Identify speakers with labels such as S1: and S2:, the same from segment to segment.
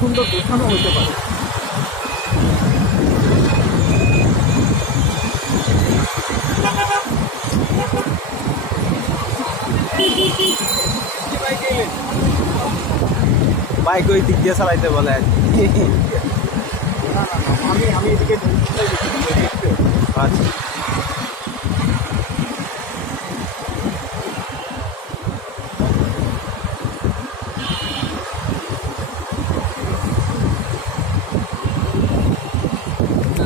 S1: সুন্দর গোছানো হতে পারে।
S2: বাইক ওই দিক দিয়ে চালাইতে বলে।
S1: আমি আমি এদিকে
S2: আচ্ছা।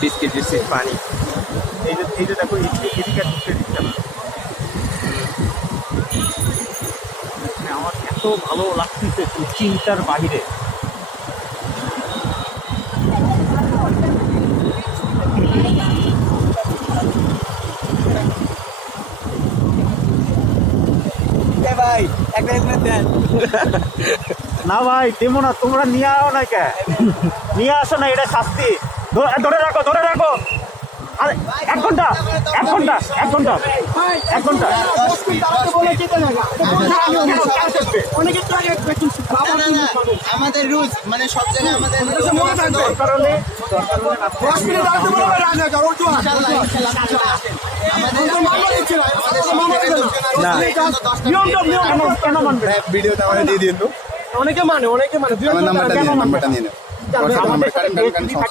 S2: বিস্কিট টিস্কিট পানি
S1: এই যে এই যে দেখো এদিকে এদিকে ঢুকতে দিচ্ছে না মানে আমার এত ভালো লাগতেছে চিন্তার বাহিরে।
S2: ভাই একটা হেলমেট দেন।
S1: না ভাই দেবো না তোমরা নিয়ে আও না কে? নিয়ে আসো না এটা শাস্তি। ধরে রাখো ধরে রাখো আরে এক ঘণ্টা এক ঘণ্টা এক ঘণ্টা এক
S3: ঘণ্টা। আমাদের রুলস মানে সব জায়গায় আমাদের
S4: ভিডিওটা আমার দিয়ে দিন
S1: অনেকে মানে অনেকে মানে
S4: আমার নাম্বারটা নিয়ে নাম্বারটা নিয়ে নেব
S1: আমাদের সাথে